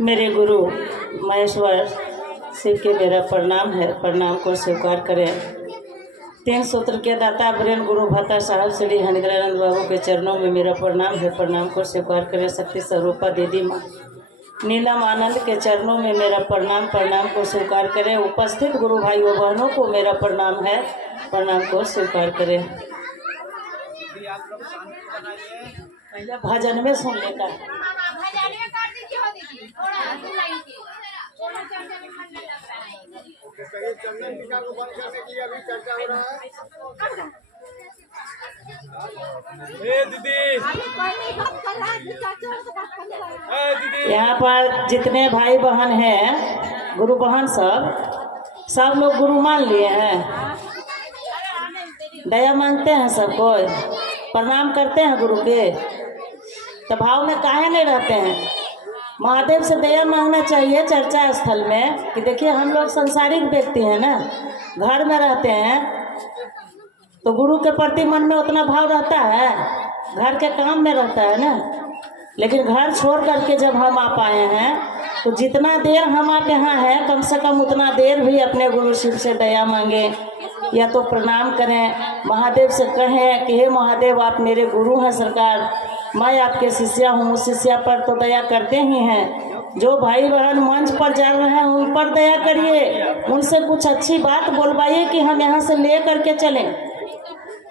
मेरे गुरु महेश्वर शिव के मेरा प्रणाम है, प्रणाम को स्वीकार करें। 3 सूत्र के दाता ब्रेन गुरु भत्ता साहब श्री हनिंद्रानंद बाबू के चरणों में मेरा प्रणाम है, प्रणाम को स्वीकार करें। शक्ति स्वरूपा दीदी माँ नीलम आनंद के चरणों में मेरा प्रणाम, प्रणाम को स्वीकार करें। उपस्थित गुरु भाई व बहनों को मेरा प्रणाम है, प्रणाम को स्वीकार करें। पहले भजन में सुन लेता है। यहाँ पर जितने भाई बहन हैं, गुरु बहन सब लोग गुरु मान लिए हैं, दया मांगते हैं, सब कोई प्रणाम करते हैं गुरु के। तो भाव में काहे नहीं रहते हैं? महादेव से दया मांगना चाहिए चर्चा स्थल में कि देखिए हम लोग संसारिक व्यक्ति हैं ना, घर में रहते हैं तो गुरु के प्रति मन में उतना भाव रहता है, घर के काम में रहता है ना। लेकिन घर छोड़ करके जब हम आप आए हैं तो जितना देर हम आप यहाँ हैं, कम से कम उतना देर भी अपने गुरु शिव से दया मांगे या तो प्रणाम करें। महादेव से कहें कि हे महादेव आप मेरे गुरु हैं सरकार, मैं आपके शिष्या हूँ, उस शिष्या पर तो दया करते ही हैं। जो भाई बहन मंच पर जा रहे हैं उन पर दया करिए, उनसे कुछ अच्छी बात बोलवाइए कि हम यहाँ से ले करके चलें।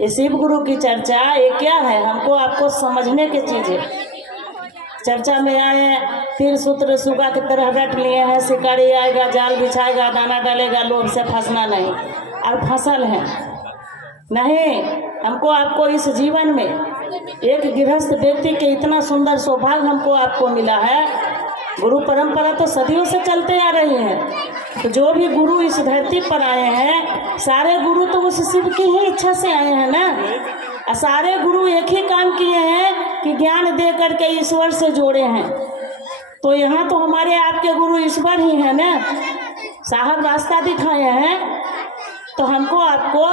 ये शिव गुरु की चर्चा ये क्या है, हमको आपको समझने की चीज़ है। चर्चा में आए, 3 सूत्र सुगा की तरह रट लिए हैं, शिकारी आएगा जाल बिछाएगा दाना डालेगा, लोभ से फंसना नहीं, और फसल है नहीं। हमको आपको इस जीवन में एक गृहस्थ व्यक्ति के इतना सुंदर सौभाग्य हमको आपको मिला है। गुरु परंपरा तो सदियों से चलते आ रही है, तो जो भी गुरु इस धरती पर आए हैं सारे गुरु तो उस शिव की ही इच्छा से आए हैं ना। और सारे गुरु एक ही काम किए हैं कि ज्ञान दे करके ईश्वर से जोड़े हैं। तो यहाँ तो हमारे आपके गुरु ईश्वर ही है ना, साहब रास्ता दिखाए हैं। तो हमको आपको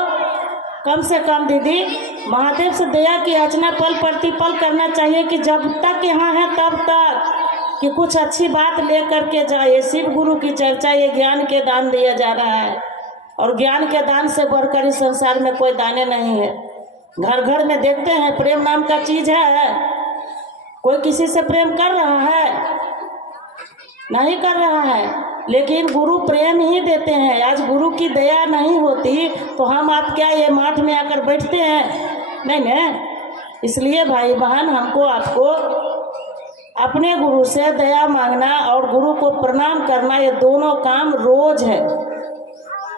कम से कम दीदी महादेव से दया की याचना पल प्रतिपल करना चाहिए कि जब तक यहाँ है तब तक कि कुछ अच्छी बात ले करके जाए। शिव गुरु की चर्चा ये ज्ञान के दान दिया जा रहा है, और ज्ञान के दान से बढ़कर इस संसार में कोई दाने नहीं है। घर घर में देखते हैं प्रेम नाम का चीज है, कोई किसी से प्रेम कर रहा है? नहीं कर रहा है। लेकिन गुरु प्रेम ही देते हैं। आज गुरु की दया नहीं होती तो हम आप क्या ये माठ में आकर बैठते हैं? नहीं ना। इसलिए भाई बहन हमको आपको अपने गुरु से दया मांगना और गुरु को प्रणाम करना, ये दोनों काम रोज है।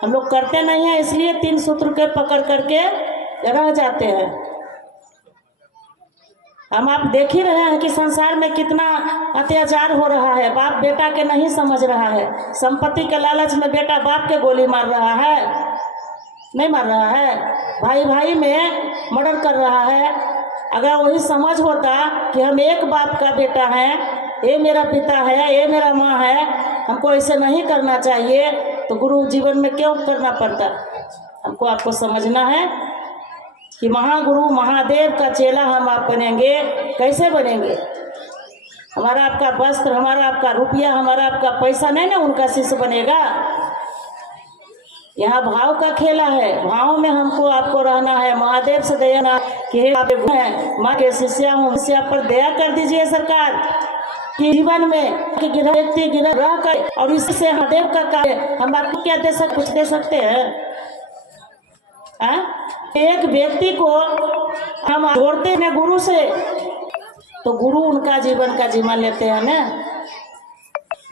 हम लोग करते नहीं हैं, इसलिए 3 सूत्र के पकड़ करके रह जाते हैं। हम आप देख ही रहे हैं कि संसार में कितना अत्याचार हो रहा है। बाप बेटा के नहीं समझ रहा है, संपत्ति के लालच में बेटा बाप के गोली मार रहा है, नहीं मार रहा है, भाई भाई में मर्डर कर रहा है। अगर वही समझ होता कि हम एक बाप का बेटा है, ये मेरा पिता है, ये मेरा माँ है, हमको ऐसे नहीं करना चाहिए, तो गुरु जीवन में क्यों करना पड़ता? हमको आपको समझना है कि महागुरु महादेव का चेला हम आप बनेंगे। कैसे बनेंगे? हमारा आपका वस्त्र, हमारा आपका रुपया, हमारा आपका पैसा नहीं ना उनका शिष्य बनेगा। यहाँ भाव का खेला है, भाव में हमको आपको रहना है। महादेव से दया ना कि आप हैं, माँ के शिष्या हूँ, शिष्या पर दया कर दीजिए सरकार कि जीवन में कि व्यक्ति गिरह रह कर, और इससे महादेव का कार्य हम आपको क्या दे सकते, कुछ दे सकते हैं? एक व्यक्ति को हम जोड़ते हैं गुरु से, तो गुरु उनका जीवन का जीवन लेते हैं ना।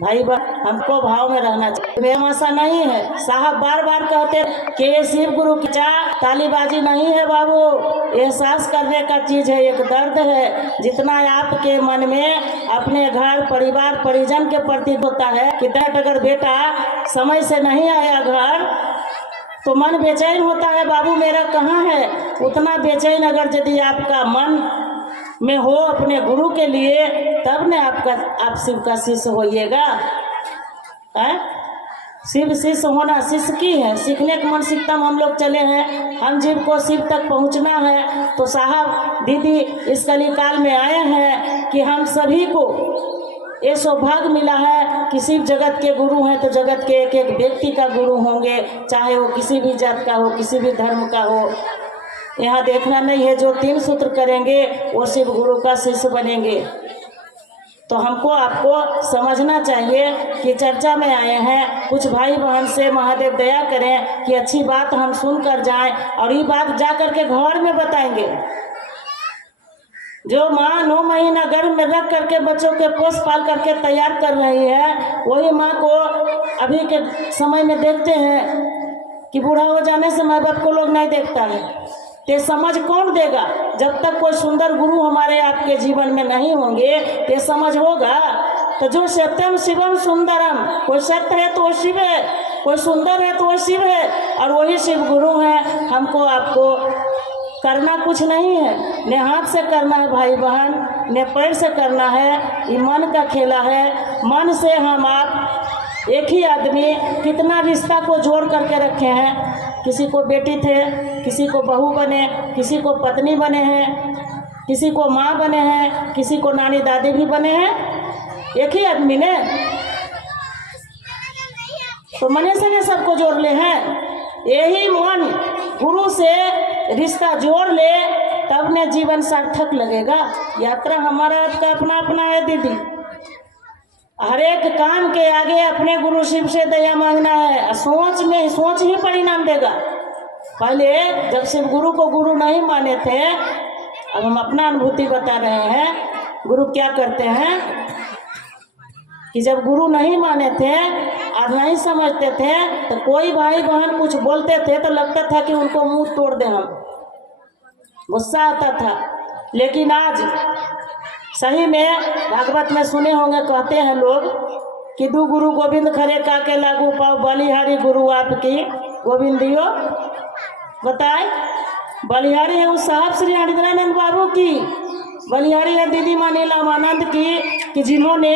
भाई हमको भाव में रहना चाहिए, ऐसा नहीं है। साहब बार बार कहते हैं कि ये शिव गुरु की तालीबाजी नहीं है बाबू, एहसास करने का चीज है, एक दर्द है। जितना आपके मन में अपने घर परिवार परिजन के प्रति होता है कि अगर बेटा समय से नहीं आया घर तो मन बेचैन होता है, बाबू मेरा कहाँ है। उतना बेचैन अगर यदि आपका मन में हो अपने गुरु के लिए, तब न आप शिव का शिष्य होइएगा। शिव शिष्य होना शिष्य की है, सीखने की मानसिकता में हम लोग चले हैं। हम जीव को शिव तक पहुंचना है, तो साहब दीदी इस कलिकाल में आए हैं कि हम सभी को ये सौभाग्य मिला है कि शिव जगत के गुरु हैं, तो जगत के एक एक व्यक्ति का गुरु होंगे, चाहे वो किसी भी जात का हो, किसी भी धर्म का हो। यहाँ देखना नहीं है, जो 3 सूत्र करेंगे वो शिव गुरु का शिष्य बनेंगे। तो हमको आपको समझना चाहिए कि चर्चा में आए हैं, कुछ भाई बहन से महादेव दया करें कि अच्छी बात हम सुन कर जाएं और ये बात जा कर के घर में बताएंगे। जो माँ 9 महीना गर्भ में रख करके बच्चों के पोस पाल करके तैयार कर रही है, वही माँ को अभी के समय में देखते हैं कि बूढ़ा हो जाने से माँ बाप को लोग नहीं देखता है। ते समझ कौन देगा? जब तक कोई सुंदर गुरु हमारे आपके जीवन में नहीं होंगे ते समझ होगा। तो जो सत्यम शिवम सुंदरम, कोई सत्य है तो वो शिव है, कोई सुंदर है तो वो शिव है, और वही शिव गुरु है। हमको आपको करना कुछ नहीं है, न हाथ से करना है भाई बहन, न पैर से करना है, ये मन का खेला है। मन से हम आप एक ही आदमी कितना रिश्ता को जोड़ करके रखे हैं। किसी को बेटी थे, किसी को बहू बने, किसी को पत्नी बने हैं, किसी को माँ बने हैं, किसी को नानी दादी भी बने हैं, एक ही आदमी ने। तो मने से ने सबको जोड़ ले हैं। यही मन गुरु से रिश्ता जोड़ ले, तब ने जीवन सार्थक लगेगा। यात्रा हमारा आपका अपना अपना है दीदी। हर एक काम के आगे अपने गुरु शिव से दया मांगना है। सोच ही परिणाम देगा। पहले जब शिव गुरु को गुरु नहीं माने थे, अब हम अपना अनुभूति बता रहे हैं, गुरु क्या करते हैं कि जब गुरु नहीं माने थे और नहीं समझते थे, तो कोई भाई बहन कुछ बोलते थे तो लगता था कि उनको मुंह तोड़ दे, हम गुस्सा आता था। लेकिन आज सही में भागवत में सुने होंगे, कहते हैं लोग कि 2 गुरु गोविंद खरे काके लागू पाओ, बलिहारी गुरु आपकी गोविंदियो। बताए बलिहारी है उस साहब श्री हरिद्रानंद बाबू की, बलिहारी है दीदी माँ नीलामानंद की, कि जिन्होंने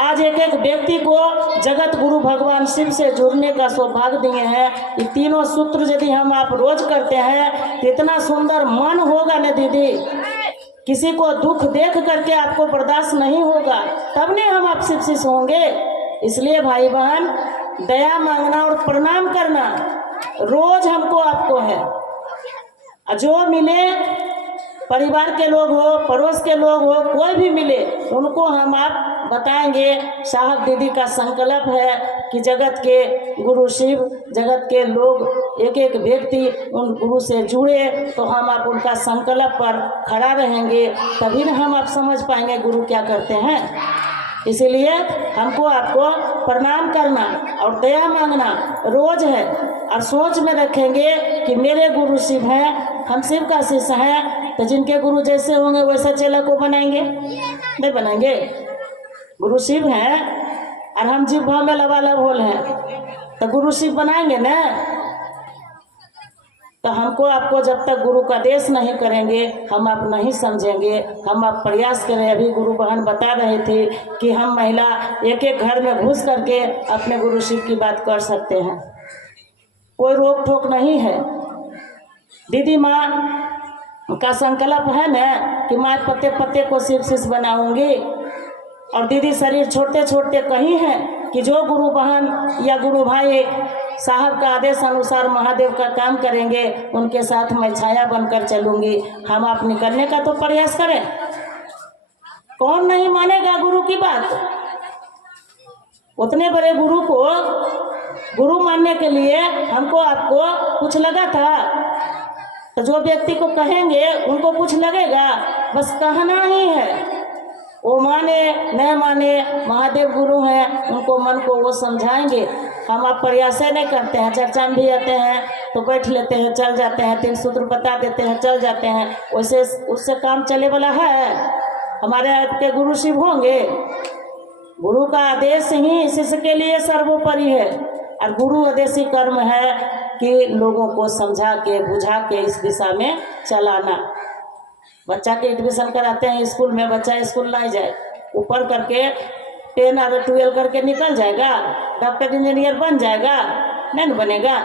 आज एक एक व्यक्ति को जगत गुरु भगवान शिव से जुड़ने का सौभाग्य दिए हैं। ये तीनों सूत्र यदि हम आप रोज करते हैं तो इतना सुंदर मन होगा न दीदी, किसी को दुख देख करके आपको बर्दाश्त नहीं होगा, तब ने हम आप शिव शिष्य होंगे। इसलिए भाई बहन दया मांगना और प्रणाम करना रोज हमको आपको है। जो मिले, परिवार के लोग हो, पड़ोस के लोग हो, कोई भी मिले, उनको हम आप बताएंगे साहब दीदी का संकल्प है कि जगत के गुरु शिव, जगत के लोग एक एक व्यक्ति उन गुरु से जुड़े, तो हम आप उनका संकल्प पर खड़ा रहेंगे, तभी न हम आप समझ पाएंगे गुरु क्या करते हैं। इसीलिए हमको आपको प्रणाम करना और दया मांगना रोज है, और सोच में रखेंगे कि मेरे गुरु शिव हैं, हम शिव का शिष्य हैं, तो जिनके गुरु जैसे होंगे वैसा चेला को बनाएंगे, नहीं बनाएंगे। गुरु शिव हैं और हम जीव भाव में लबालब होल हैं, तो गुरु शिव बनाएंगे ना। तो हमको आपको जब तक गुरु का आदेश नहीं करेंगे हम आप नहीं समझेंगे। हम आप प्रयास करें। अभी गुरु बहन बता रहे थे कि हम महिला एक एक घर में घुस करके अपने गुरु शिव की बात कर सकते हैं, कोई रोक टोक नहीं है। दीदी माँ का संकल्प है ना कि मैं पत्ते पत्ते को शिव शिष्य बनाऊंगी, और दीदी शरीर छोड़ते छोड़ते कही है कि जो गुरु बहन या गुरु भाई साहब का आदेश अनुसार महादेव का काम करेंगे उनके साथ मैं छाया बनकर चलूंगी। हम आप निकलने का तो प्रयास करें। कौन नहीं मानेगा गुरु की बात? उतने बड़े गुरु को गुरु मानने के लिए हमको आपको कुछ लगा था, तो जो व्यक्ति को कहेंगे उनको कुछ लगेगा, बस कहना ही है। वो माने न माने महादेव गुरु हैं, उनको मन को वो समझाएंगे। हम आप प्रयास नहीं करते हैं, चर्चा में भी आते हैं तो बैठ लेते हैं, चल जाते हैं, 3 सूत्र बता देते हैं, चल जाते हैं। वैसे उससे काम चले वाला है? हमारे आपके गुरु शिव होंगे? गुरु का आदेश ही शिष्य के लिए सर्वोपरि है, और गुरु आदेशी कर्म है कि लोगों को समझा के बुझा के इस दिशा में चलाना। बच्चा के एडमिशन कराते हैं स्कूल में, बच्चा स्कूल नहीं जाए, ऊपर करके 10 और 12 करके निकल जाएगा, डॉक्टर इंजीनियर बन जाएगा? नहीं न बनेगा।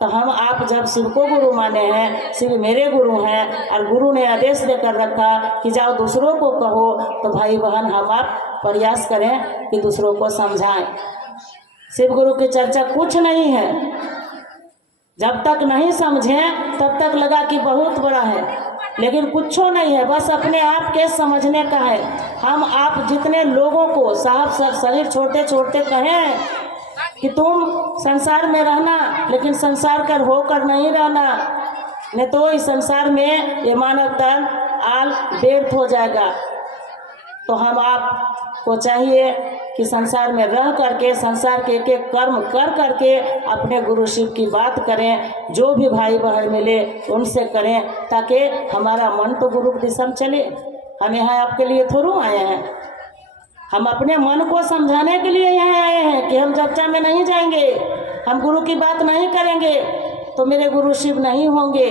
तो हम आप जब शिव को गुरु माने हैं, शिव मेरे गुरु हैं, और गुरु ने आदेश देकर रखा कि जाओ दूसरों को कहो, तो भाई बहन हम आप प्रयास करें कि दूसरों को समझाएं। शिव गुरु की चर्चा कुछ नहीं है, जब तक नहीं समझें तब तक लगा कि बहुत बड़ा है, लेकिन कुछ नहीं है, बस अपने आप के समझने का है। हम आप जितने लोगों को साहब सब शरीर छोड़ते छोड़ते कहें कि तुम संसार में रहना, लेकिन संसार कर होकर नहीं रहना, नहीं तो इस संसार में ये मानव तन आल व्यर्थ हो जाएगा। तो हम आप को चाहिए कि संसार में रह करके, संसार के एक एक कर्म कर करके अपने गुरु शिव की बात करें, जो भी भाई बहन मिले उनसे करें, ताकि हमारा मन तो गुरु की दिशा में चले। हम यहाँ आपके लिए थोड़ू आए हैं, हम अपने मन को समझाने के लिए यहाँ आए हैं कि हम चर्चा में नहीं जाएंगे, हम गुरु की बात नहीं करेंगे तो मेरे गुरु शिव नहीं होंगे,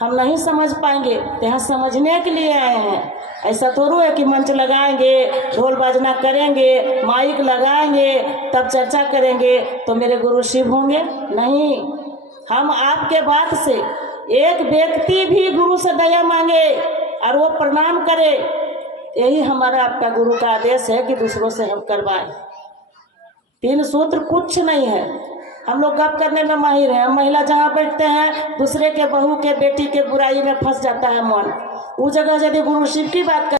हम नहीं समझ पाएंगे। तो यहाँ समझने के लिए आए हैं। ऐसा थोड़ा है कि मंच लगाएंगे, ढोल बाजना करेंगे, माइक लगाएंगे, तब चर्चा करेंगे तो मेरे गुरु शिव होंगे? नहीं। हम आपके बात से एक व्यक्ति भी गुरु से दया मांगे और वो प्रणाम करे, यही हमारा आपका गुरु का आदेश है कि दूसरों से हम करवाएं। 3 सूत्र कुछ नहीं है। हम लोग गप करने में माहिर हैं। हम महिला जहाँ बैठते हैं, दूसरे के बहू के बेटी के बुराई में फंस जाता है मन। उस जगह यदि गुरु शिव की बात कर